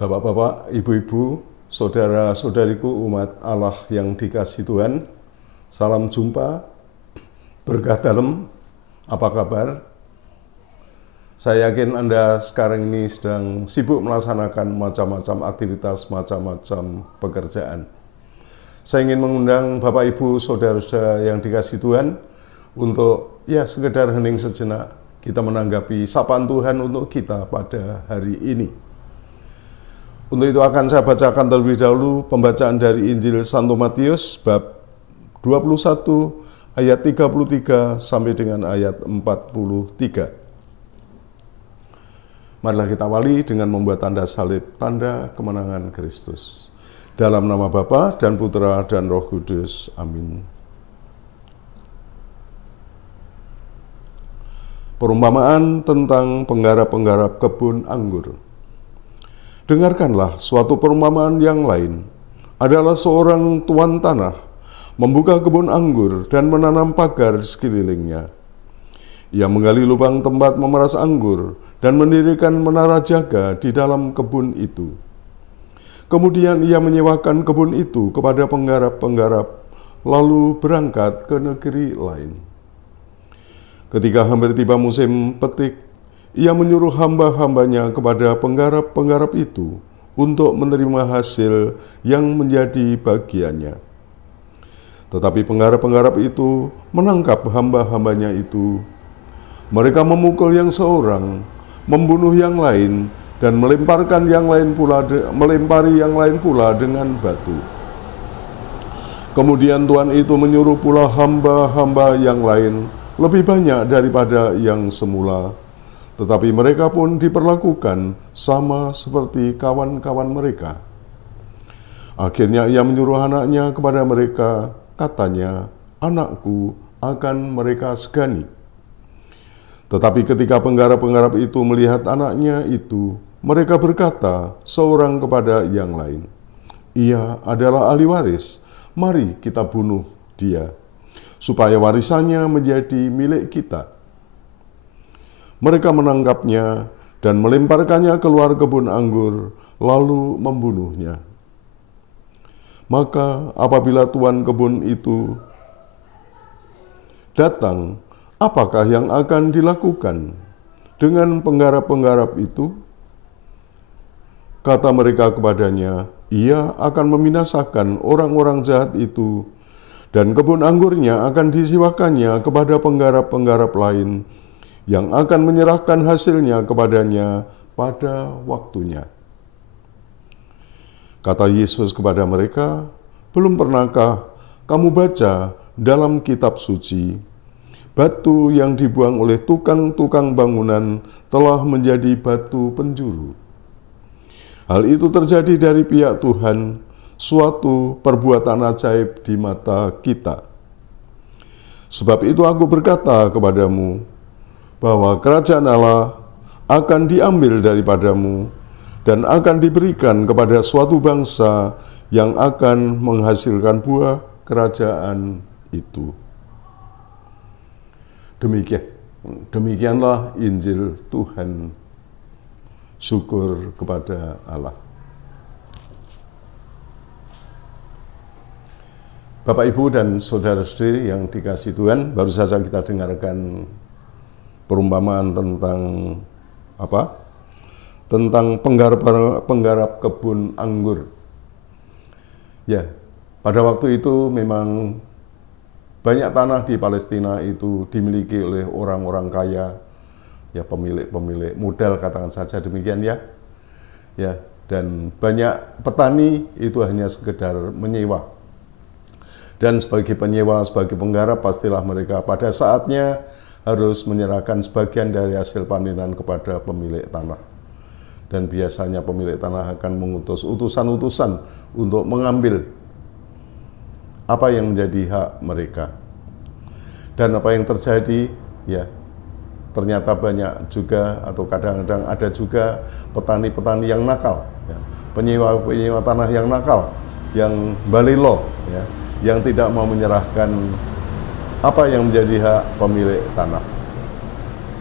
Bapak-bapak, ibu-ibu, saudara-saudariku umat Allah yang dikasihi Tuhan, salam jumpa, berkah dalam, apa kabar? Saya yakin Anda sekarang ini sedang sibuk melaksanakan macam-macam aktivitas, macam-macam pekerjaan. Saya ingin mengundang Bapak, Ibu, saudara-saudara yang dikasihi Tuhan untuk sekedar hening sejenak kita menanggapi sapaan Tuhan untuk kita pada hari ini. Untuk itu akan saya bacakan terlebih dahulu pembacaan dari Injil Santo Matius bab 21 ayat 33 sampai dengan ayat 43. Marilah kita awali dengan membuat tanda salib, tanda kemenangan Kristus. Dalam nama Bapa dan Putra dan Roh Kudus. Amin. Perumpamaan tentang penggarap-penggarap kebun anggur. Dengarkanlah suatu perumpamaan yang lain. Adalah seorang tuan tanah membuka kebun anggur dan menanam pagar sekelilingnya. Ia menggali lubang tempat memeras anggur dan mendirikan menara jaga di dalam kebun itu. Kemudian ia menyewakan kebun itu kepada penggarap-penggarap, lalu berangkat ke negeri lain. Ketika hampir tiba musim petik, ia menyuruh hamba-hambanya kepada penggarap-penggarap itu untuk menerima hasil yang menjadi bagiannya. Tetapi penggarap-penggarap itu menangkap hamba-hambanya itu. Mereka memukul yang seorang, membunuh yang lain, dan melempari yang lain pula dengan batu. Kemudian Tuhan itu menyuruh pula hamba-hamba yang lain lebih banyak daripada yang semula. Tetapi mereka pun diperlakukan sama seperti kawan-kawan mereka. Akhirnya ia menyuruh anaknya kepada mereka, katanya, "Anakku akan mereka segani." Tetapi ketika penggarap-penggarap itu melihat anaknya itu, mereka berkata seorang kepada yang lain, "Ia adalah ahli waris, mari kita bunuh dia, supaya warisannya menjadi milik kita." Mereka menangkapnya dan melemparkannya keluar kebun anggur, lalu membunuhnya. Maka apabila tuan kebun itu datang, apakah yang akan dilakukan dengan penggarap-penggarap itu? Kata mereka kepadanya, "Ia akan membinasakan orang-orang jahat itu, dan kebun anggurnya akan disiwakannya kepada penggarap-penggarap lain, yang akan menyerahkan hasilnya kepadanya pada waktunya." Kata Yesus kepada mereka, "Belum pernahkah kamu baca dalam kitab suci, batu yang dibuang oleh tukang-tukang bangunan telah menjadi batu penjuru? Hal itu terjadi dari pihak Tuhan, suatu perbuatan ajaib di mata kita. Sebab itu aku berkata kepadamu, bahwa kerajaan Allah akan diambil daripadamu dan akan diberikan kepada suatu bangsa yang akan menghasilkan buah kerajaan itu." Demikianlah Injil Tuhan. Syukur kepada Allah. Bapak, Ibu, dan saudara-saudari yang dikasihi Tuhan, baru saja kita dengarkan perumpamaan tentang Tentang penggarap kebun anggur. Ya, pada waktu itu memang banyak tanah di Palestina itu dimiliki oleh orang-orang kaya, ya pemilik modal, katakan saja demikian ya. Ya, dan banyak petani itu hanya sekedar menyewa. Dan sebagai penyewa, sebagai penggarap, pastilah mereka pada saatnya harus menyerahkan sebagian dari hasil panenan kepada pemilik tanah. Dan biasanya pemilik tanah akan mengutus utusan-utusan untuk mengambil apa yang menjadi hak mereka. Dan apa yang terjadi, ya ternyata banyak juga, atau kadang-kadang ada juga petani-petani yang nakal, ya, penyewa tanah yang nakal, yang balelo, ya, yang tidak mau menyerahkan apa yang menjadi hak pemilik tanah.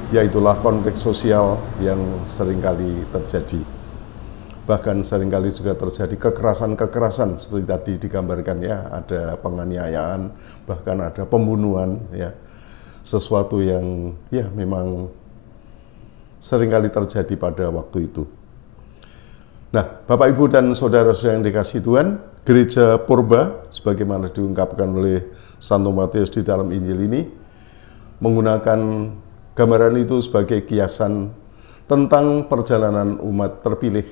Yaitulah konflik sosial yang seringkali terjadi. Bahkan seringkali juga terjadi kekerasan-kekerasan seperti tadi digambarkan ya, ada penganiayaan, bahkan ada pembunuhan ya. Sesuatu yang ya memang seringkali terjadi pada waktu itu. Nah, Bapak Ibu dan saudara-saudara yang dikasihi Tuhan, Gereja Purba sebagaimana diungkapkan oleh Santo Matius di dalam Injil ini menggunakan gambaran itu sebagai kiasan tentang perjalanan umat terpilih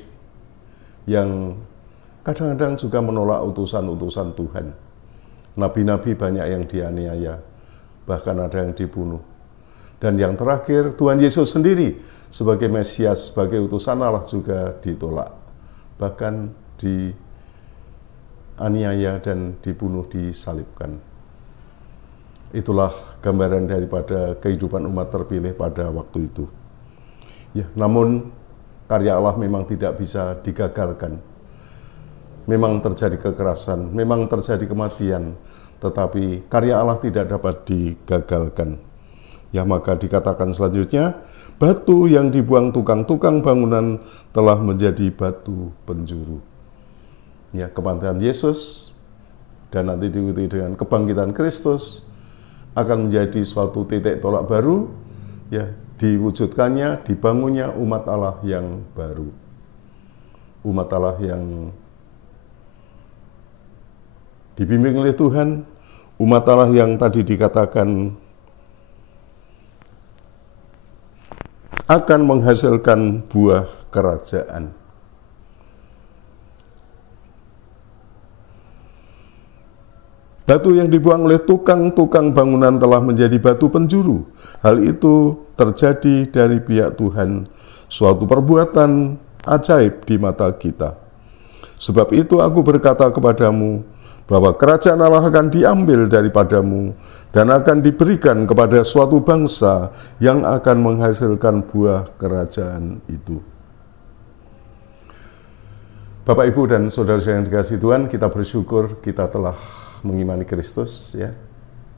yang kadang-kadang juga menolak utusan-utusan Tuhan. Nabi-nabi banyak yang dianiaya, bahkan ada yang dibunuh. Dan yang terakhir, Tuhan Yesus sendiri sebagai Mesias, sebagai utusan Allah juga ditolak. Bahkan dianiaya dan dibunuh, disalibkan. Itulah gambaran daripada kehidupan umat terpilih pada waktu itu. Ya, namun karya Allah memang tidak bisa digagalkan. Memang terjadi kekerasan, memang terjadi kematian, tetapi karya Allah tidak dapat digagalkan. Ya, maka dikatakan selanjutnya, batu yang dibuang tukang-tukang bangunan telah menjadi batu penjuru. Ya, kematian Yesus dan nanti diikuti dengan kebangkitan Kristus akan menjadi suatu titik tolak baru, ya, diwujudkannya, dibangunnya umat Allah yang baru. Umat Allah yang dibimbing oleh Tuhan, umat Allah yang tadi dikatakan akan menghasilkan buah kerajaan. Batu yang dibuang oleh tukang-tukang bangunan telah menjadi batu penjuru. Hal itu terjadi dari pihak Tuhan, suatu perbuatan ajaib di mata kita. Sebab itu aku berkata kepadamu, bahwa kerajaan Allah akan diambil daripadamu dan akan diberikan kepada suatu bangsa yang akan menghasilkan buah kerajaan itu. Bapak, Ibu, dan saudara-saudara yang dikasihi Tuhan, kita bersyukur kita telah mengimani Kristus, ya.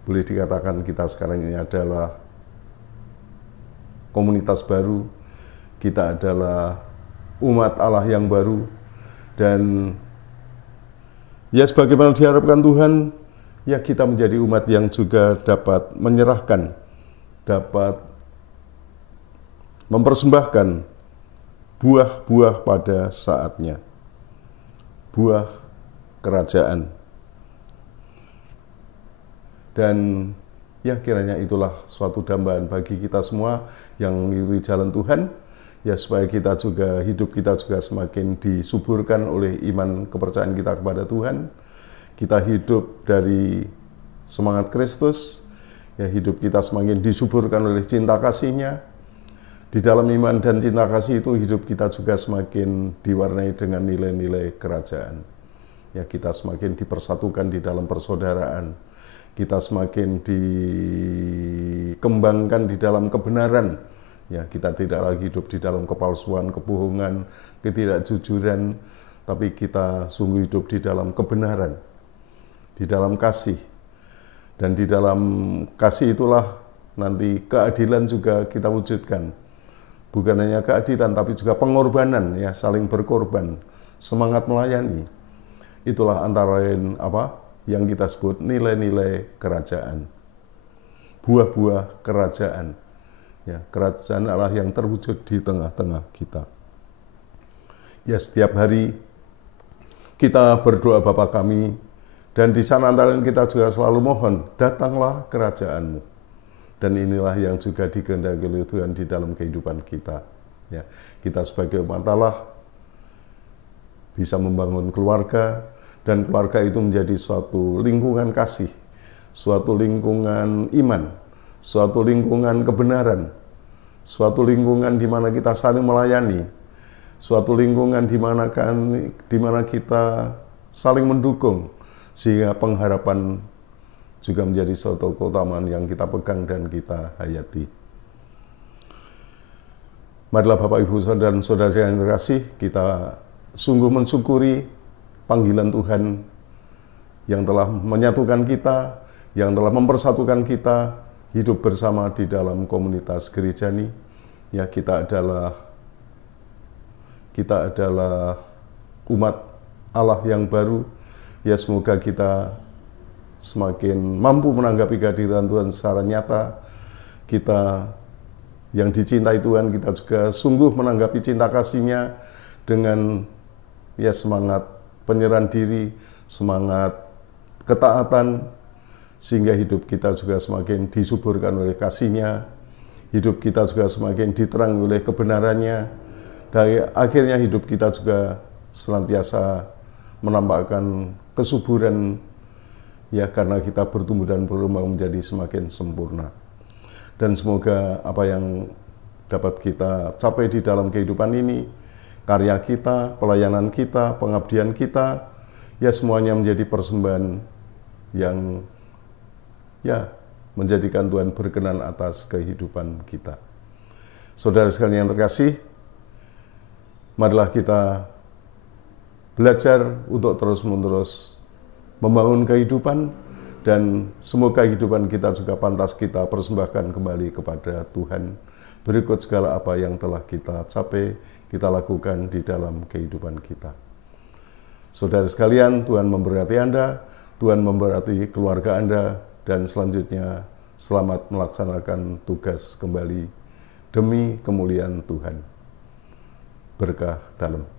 Boleh dikatakan kita sekarang ini adalah komunitas baru, kita adalah umat Allah yang baru, dan ya sebagaimana diharapkan Tuhan, ya kita menjadi umat yang juga dapat menyerahkan, dapat mempersembahkan buah-buah pada saatnya. Buah kerajaan. Dan ya kiranya itulah suatu dambaan bagi kita semua yang mengikuti jalan Tuhan, ya supaya kita juga, hidup kita juga semakin disuburkan oleh iman kepercayaan kita kepada Tuhan. Kita hidup dari semangat Kristus, ya hidup kita semakin disuburkan oleh cinta kasih-Nya. Di dalam iman dan cinta kasih itu hidup kita juga semakin diwarnai dengan nilai-nilai kerajaan. Ya, kita semakin dipersatukan di dalam persaudaraan. Kita semakin dikembangkan di dalam kebenaran. Ya, kita tidak lagi hidup di dalam kepalsuan, kebohongan, ketidakjujuran, tapi kita sungguh hidup di dalam kebenaran, di dalam kasih. Dan di dalam kasih itulah nanti keadilan juga kita wujudkan. Bukan hanya keadilan, tapi juga pengorbanan, ya, saling berkorban, semangat melayani. Itulah antara lain apa yang kita sebut nilai-nilai kerajaan, buah-buah kerajaan, ya, kerajaan Allah yang terwujud di tengah-tengah kita. Ya, setiap hari kita berdoa Bapa kami, dan di sana antara lain kita juga selalu mohon, datanglah kerajaan-Mu. Dan inilah yang juga dikehendaki oleh Tuhan di dalam kehidupan kita. Ya, kita sebagai umat Allah bisa membangun keluarga, dan keluarga itu menjadi suatu lingkungan kasih, suatu lingkungan iman, suatu lingkungan kebenaran, suatu lingkungan di mana kita saling melayani, suatu lingkungan di mana kita saling mendukung, sehingga pengharapan juga menjadi suatu keutamaan yang kita pegang dan kita hayati. Marilah Bapak, Ibu, dan saudara yang terkasih, kita sungguh mensyukuri panggilan Tuhan yang telah menyatukan kita, yang telah mempersatukan kita, hidup bersama di dalam komunitas gereja ini. Ya, kita adalah umat Allah yang baru. Ya semoga kita semakin mampu menanggapi kehadiran Tuhan secara nyata. Kita yang dicintai Tuhan, kita juga sungguh menanggapi cinta kasih-Nya dengan ya semangat penyerahan diri, semangat ketaatan, sehingga hidup kita juga semakin disuburkan oleh kasih-Nya, hidup kita juga semakin diterangi oleh kebenaran-Nya, dan akhirnya hidup kita juga senantiasa menampakkan kesuburan, ya karena kita bertumbuh dan berkembang menjadi semakin sempurna. Dan semoga apa yang dapat kita capai di dalam kehidupan ini, karya kita, pelayanan kita, pengabdian kita, ya semuanya menjadi persembahan yang ya menjadikan Tuhan berkenan atas kehidupan kita. Saudara sekalian yang terkasih, marilah kita belajar untuk terus-menerus membangun kehidupan, dan semoga kehidupan kita juga pantas kita persembahkan kembali kepada Tuhan berikut segala apa yang telah kita capai, kita lakukan di dalam kehidupan kita. Saudara sekalian, Tuhan memberkati Anda, Tuhan memberkati keluarga Anda, dan selanjutnya selamat melaksanakan tugas kembali demi kemuliaan Tuhan. Berkah dalam.